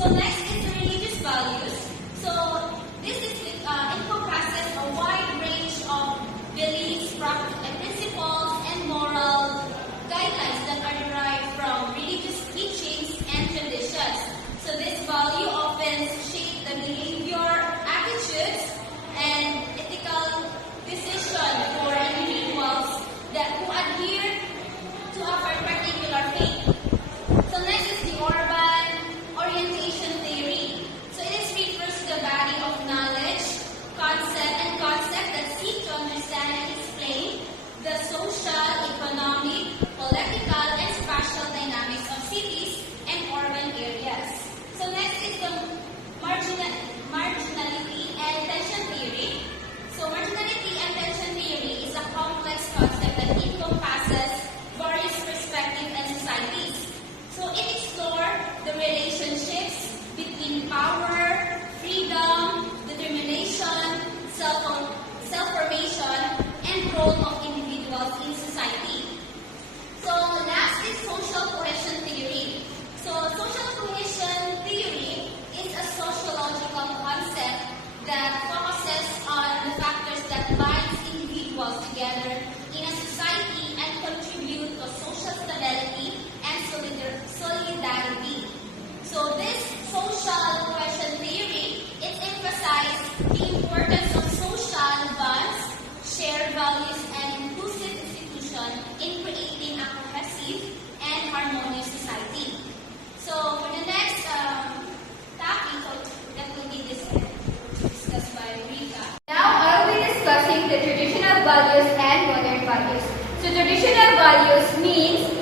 So next is the religious values. So this encompasses a wide range of beliefs, principles, and moral guidelines that are derived from religious teachings and traditions. So this value often shape the behavior, attitudes, and ethical decision for individuals who adhere to a particular faith. So next is the urban orientation theory. So it refers to the body of knowledge, concept that seek to understand and explain the social, economic, political, and spatial dynamics of cities and urban areas. So next is the marginality and tension theory. So marginality and tension theory is a complex concept that encompasses various perspectives and societies. So it explores the relationships between power, freedom, determination, self-formation, and role of individuals in society. So last is social cohesion theory. So social cohesion theory is a sociological concept that focuses on the factors that bind individuals together in a society and contribute to social stability and solidarity. So this social cohesion theory, it emphasizes the importance of social bonds, shared values, and inclusive institutions in creating a cohesive and harmonious society. So for the next topic that will be discussed by Rika. Now I will be discussing the traditional values and modern values. So traditional values means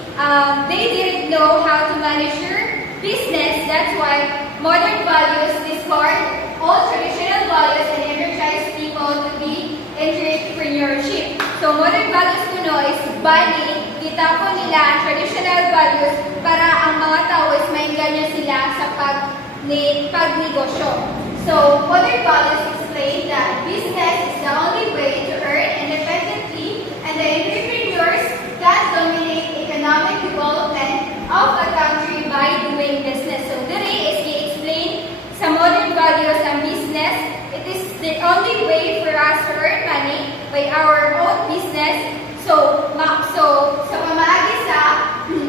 they didn't know how to manage their business. That's why modern values discard all traditional values and energize people to be entrepreneurship. So modern values kuno is bali, itapon nila ang traditional values para ang mga tao is maingganyo sila sa pagnegosyo. So modern values explain that business is the only way to earn independently and the entrepreneurs can dominate economic development of a country by doing business. So today is i-explain sa modern values ang business. It is the only way for us to earn money by our own business. So sa pamagi sa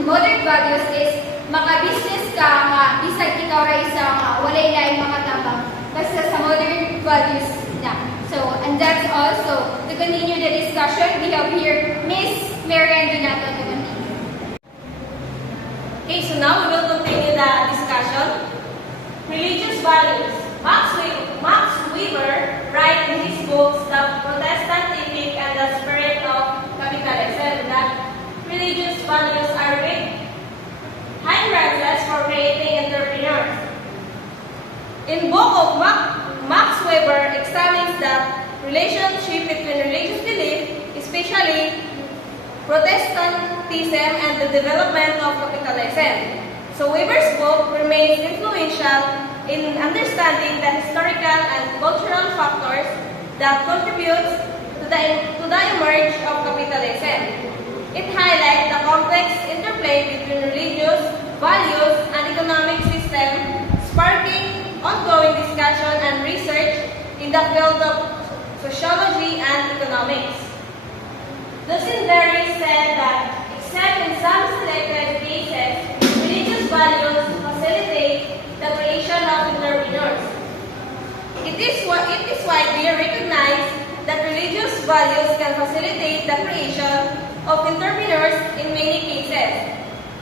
modern values is maka-business ka nga bisag ikaw ra isa nga walay laing makatabang basta sa modern values na. So and that's also to continue the discussion we have here Miss Marian Donato to continue. Okay, so now we will continue the discussion. Religious values. Max Weber writes in his books The Protestant Ethic and the Spirit of Capitalism that religious values are hindrances for creating entrepreneurs. In book of Max Weber examines the relationship between religious belief, especially Protestantism and the development of capitalism. So Weber's book remains influential in understanding the historical and cultural factors that contribute to the emerge of capitalism. It highlights the complex interplay between religious values and economic system, sparking ongoing discussion and research in the field of sociology and economics. Dusenberry said that, except in some selected cases, religious values facilitate the creation of entrepreneurs. It is widely recognized that religious values can facilitate the creation of entrepreneurs in many cases.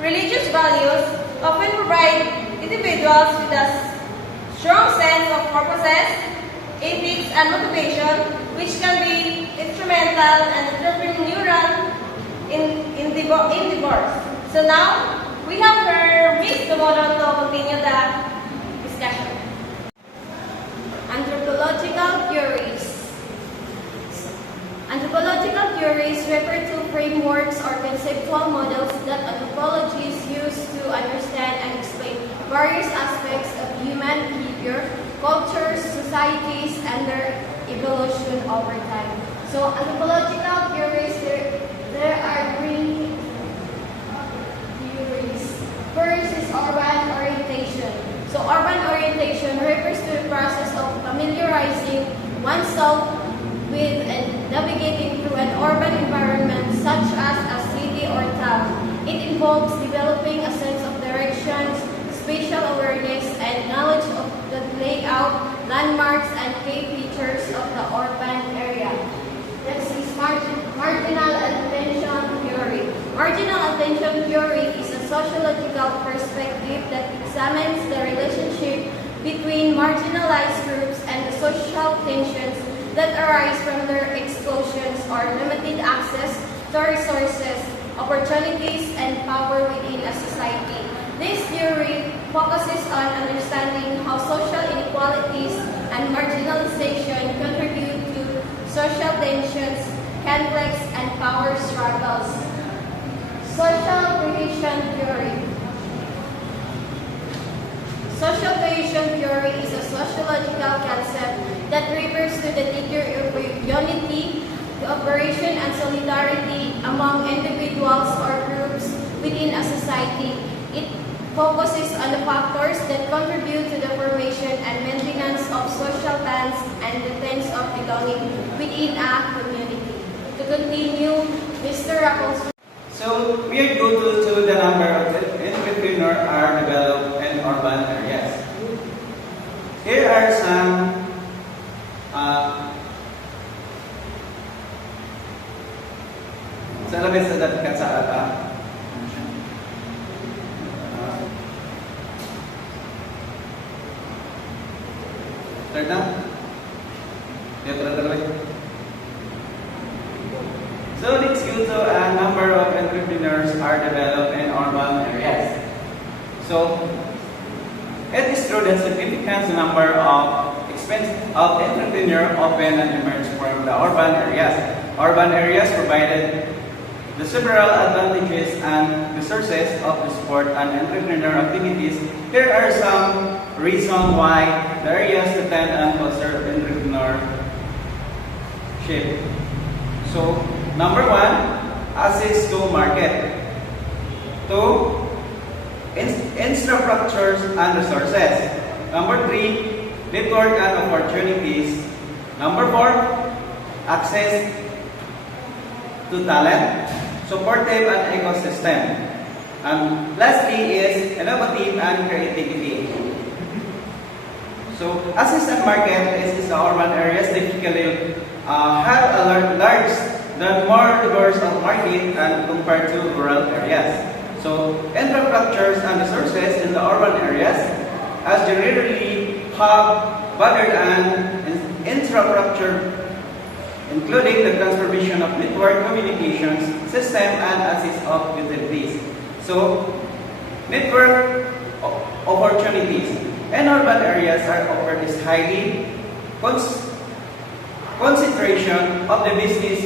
Religious values often provide individuals with a strong sense of purposes, ethics, and motivation, which can be instrumental and entrepreneurial in divorce. So now, we have her Ms. Dumono to continue the discussion. Anthropological theories. Anthropological theories refer to frameworks or conceptual models that anthropologists use to understand and explain various aspects of human behavior, cultures, societies, and their evolution over time. So anthropological theories, there are three theories. First is urban orientation. So urban landmarks, and key features of the urban area. Next is marginal attention theory. Marginal attention theory is a sociological perspective that examines the relationship between marginalized groups and the social tensions that arise from their exclusions or limited access to resources, opportunities, and power within a society. This theory focuses on understanding how social inequalities and marginalization contribute to social tensions, conflicts, and power struggles. Social cohesion theory. Social cohesion theory is a sociological concept that refers to the degree of unity, cooperation, and solidarity among individuals or groups within a society. It focuses on the factors that contribute to the formation and maintenance of social bonds and the sense of belonging within a community. To continue, Mr. Raffles. So we are go to the number of entrepreneurs are developed in urban areas. Here are some sa labis sa dapat sa ata. Start na? So let's go to a number of entrepreneurs are developed in urban areas. So it is true that significant number of entrepreneurs often emerge from the urban areas. Urban areas provided the several advantages and resources of the sport and entrepreneurial activities. Here are some reasons why the areas attend and foster entrepreneurship. So, number one, access to market. Two, infrastructures and resources. Number three, network and opportunities. Number four, access to talent, supportive and ecosystem. And lastly is innovative and creativity. So, access and market is the urban areas typically have a large, the more diverse of market and compared to rural areas. So, infrastructures and resources in the urban areas as generally have better and infrastructure, including the transformation of network communications system and access of utilities. So, network opportunities in urban areas are offered is highly concentration of the business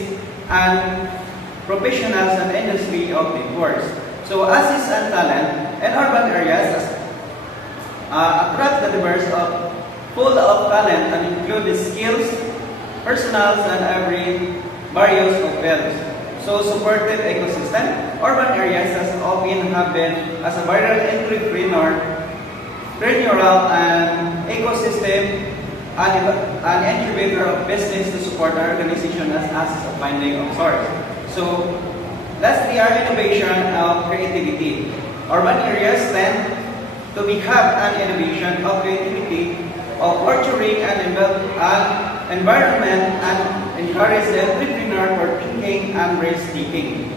and professionals and industry of networks. So, access and talent in urban areas attract the diverse of full of talent and include the skills, personals, and every various of fields. So, supportive ecosystem. Urban areas has often have been as a viral entrepreneurial and ecosystem and an incubator of business to support our organization as access of finding of source. So, lastly, our innovation of creativity. Urban areas tend to have an innovation of creativity, of nurturing and environment and encourage the entrepreneur for thinking and risk-taking.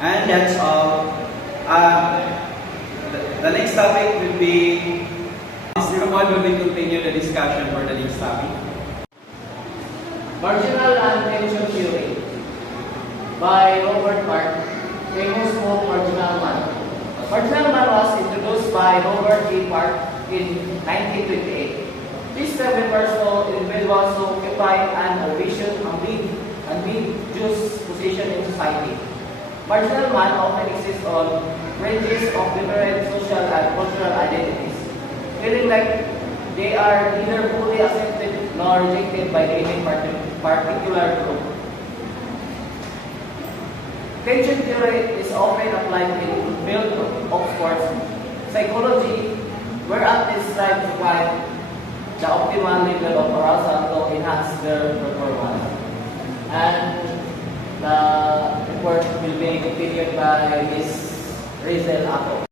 And that's all. The next topic will be, Mr. Ramon will continue the discussion for the next topic. Marginal attention theory by Robert Mark, famous folk marginal man. Marginal man was introduced by Robert G. Park in 1928. This term refers to individuals who occupy an ambiguous position in society. Marginal man often exists on ranges of different social and cultural identities, feeling like they are neither fully accepted nor rejected by any particular group. Tension theory is often applied in the field of sports psychology, where athletes strive to find the optimal level of arousal to enhance their performance. And the report will be continued by Ms. Rizel Ako.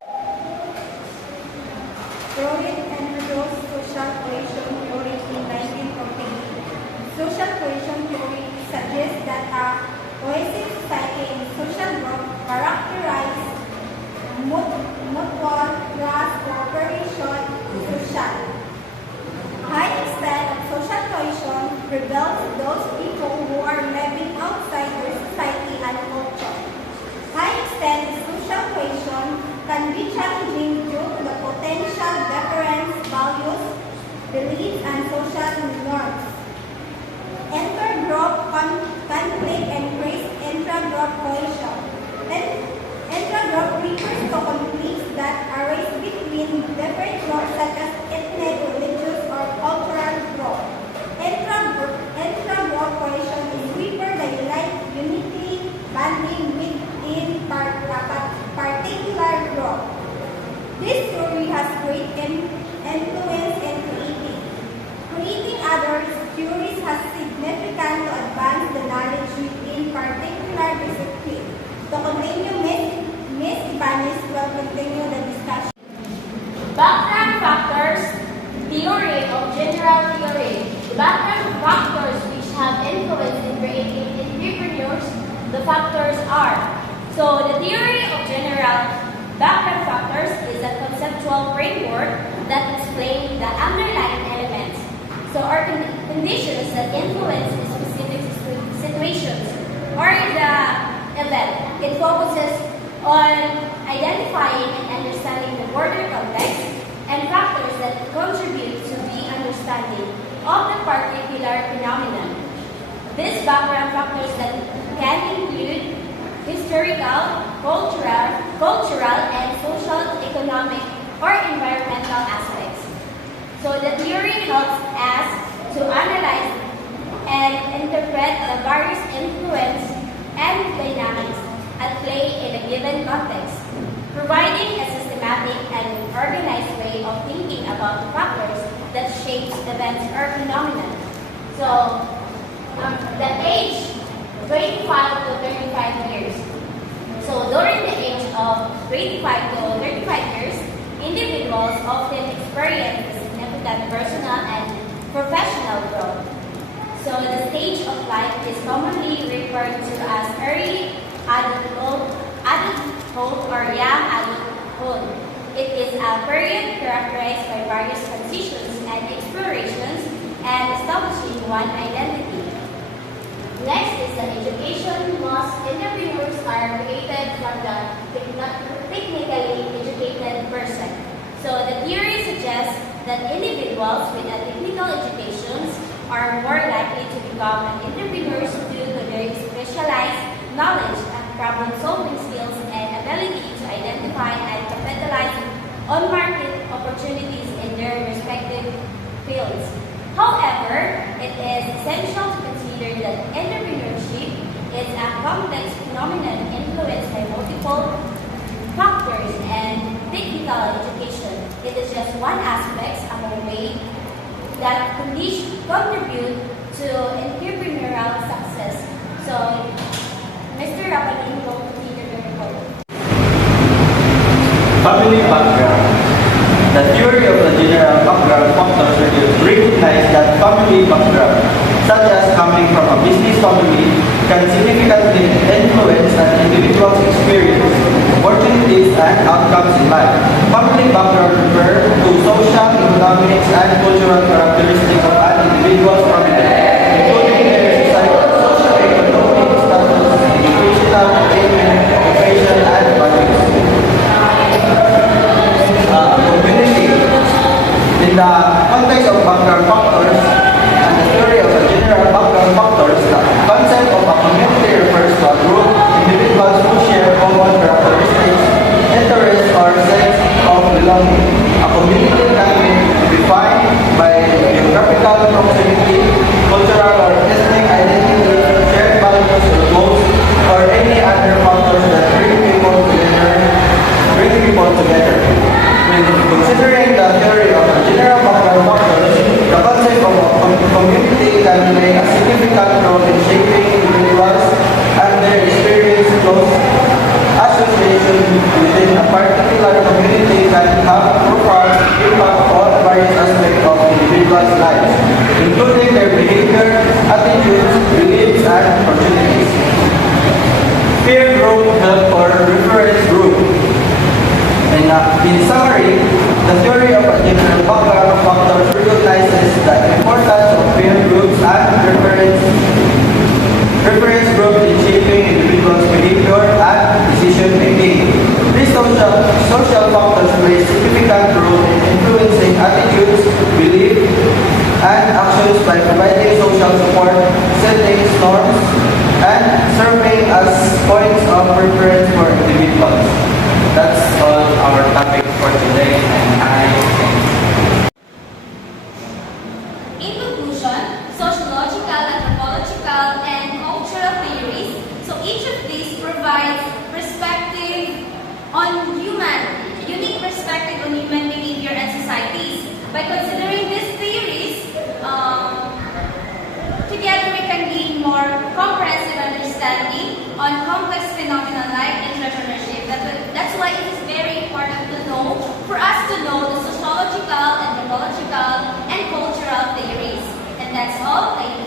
Freud introduced social cohesion and social norms. Inter-group conflict and increase intra-group cohesion. Intra-group refers to conflicts that arise between different groups such as ethnic, religious, or cultural groups. Intra-group cohesion is referred to unity, bonding within particular group. This theory has great influence in creating others. Theories has significant to advance the knowledge within particular discipline. To continue, Ms. Ibanez will continue the discussion. Background factors, theory of general theory. The background factors which have influence in creating entrepreneurs, the factors are. So the theory of general background factors is a conceptual framework that explains the underlying elements. So are conditions that influence specific situations or the event. It focuses on identifying and understanding the broader context and factors that contribute to the understanding of the particular phenomenon. These background factors that can include historical, cultural, and social, economic, or environmental aspects. So the theory helps us to analyze and interpret the various influence and dynamics at play in a given context, providing a systematic and organized way of thinking about the factors that shape events or phenomena. So the age 25 to 35 years. So during the age of 25 to 35 years, individuals often experience a significant personal and professional growth. So the stage of life is commonly referred to as early adulthood or young adulthood. It is a period characterized by various transitions and explorations and establishing one identity. Next is the education. Most entrepreneurs are created from the technically educated person. So the theory suggests that individuals with a technical education are more likely to become entrepreneurs due to their specialized knowledge and problem-solving skills and ability to identify and capitalize on market opportunities in their respective fields. However, it is essential to consider that entrepreneurship is a complex phenomenon influenced by multiple factors and technical education. It is just one aspect among many that contribute to entrepreneurial success. So, Mr. Rapanin will continue the report. Family background. The theory of the general background factors recognize that family background, such as coming from a business family, can significantly influence an individual's experience, opportunities, and outcomes in life. Family background refers to social, economic, and cultural characteristics of an individual's family, including their social, economic status, educational attainment, occupation, and values. Community. In the context of background factors and the theory of the general background factors, the concept of a community refers to a group of individuals who share common characteristics, interests, or sense of belonging. A community can be defined by geographical proximity, cultural or ethnic identity, shared values or goals, or any other factors that bring people together. When considering the theory of the general background factors, the concept of a community can play a significant role in shaping individuals and their experience. Close association within a particular community can have profound impact on various aspects of individuals' lives, including their behavior, attitudes, beliefs, and opportunities. Peer group help or reference group. In summary, the theory of a general background factors recognizes the importance of peer groups and reference groups in shaping individuals' behavior and decision making. These social factors play a significant role in influencing attitudes, beliefs, and preference for individuals. That's all our topic for today, and I thank you. In conclusion, sociological, anthropological, and cultural theories, so each of these provides perspective on humanity, a unique perspective on human behavior and societies. By considering these theories, together we can gain more comprehensive understanding on complex phenomena like entrepreneurship. That's why it is very important to know, for us to know the sociological, anthropological, and cultural theories. And that's all. Thank you.